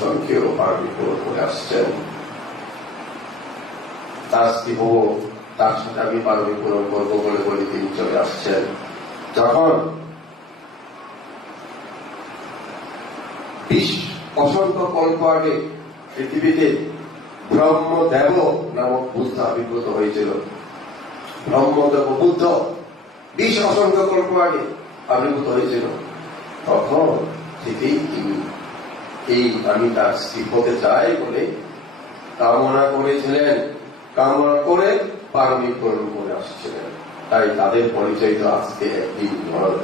সংখ্যেয় পারমি পূরণ করে আসছেন তার সাথে আমি বলে তিনি চলে আসছেন যখন বিশ অসংখ্য কল্প আগে পৃথিবীতে ব্রহ্মদেব নামক বুদ্ধ আবির্ভূত হয়েছিল। ব্রহ্মদেব বুদ্ধ বিশ অসংখ্য কল্প আগে আবির্ভূত হয়েছিল। তখন থেকেই তিনি এই আমি তার স্ত্রী হতে চাই বলে কামনা করেছিলেন। কামনা করে পারমি পূরণ করে আসছিলেন। তাই তাদের পরিচয় তো আজকে একদিন নয়।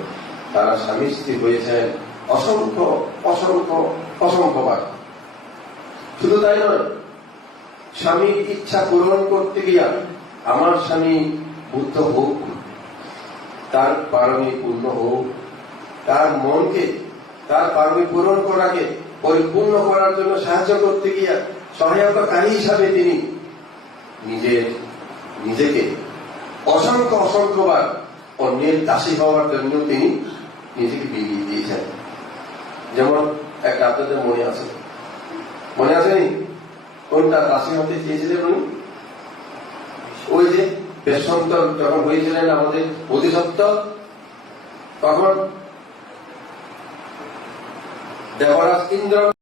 তারা স্বামী স্ত্রী হয়েছেন। অসংখ্য অসংখ্য অসংখ্যবার শুধু তাই নয়, স্বামীর ইচ্ছা পূরণ করতে গিয়া আমার স্বামী বুদ্ধ হোক, তার পারমী পূর্ণ হোক, তার মনকে, তার পারমী পূরণ করাকে পরিপূর্ণ করার জন্য সাহায্য করতে গিয়া সহায়তাকারী হিসাবে তিনি নিজের নিজেকে অসংখ্য, অসংখ্যবার অন্যের দাসী হওয়ার জন্য তিনি নিজেকে বিলিয়ে দিয়েছেন। যেমন একটা আপনাদের মনে আছে। মনে আছে নি? কোনটা দাসী হতে চেয়েছিলেন উনি? ওই যে বেশন্ত যখন হয়েছিলেন আমাদের বোধিসত্ত্ব, তখন দেবরাজ ইন্দ্র